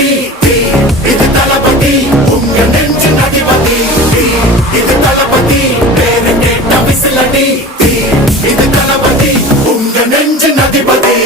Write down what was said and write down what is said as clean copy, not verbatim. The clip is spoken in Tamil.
தளபதி இது தளபதி உங்க நெஞ்சு அதிபதி இது தளபதி பேரு கேட்ட விசிலடி இது தளபதி உங்க நெஞ்சு அதிபதி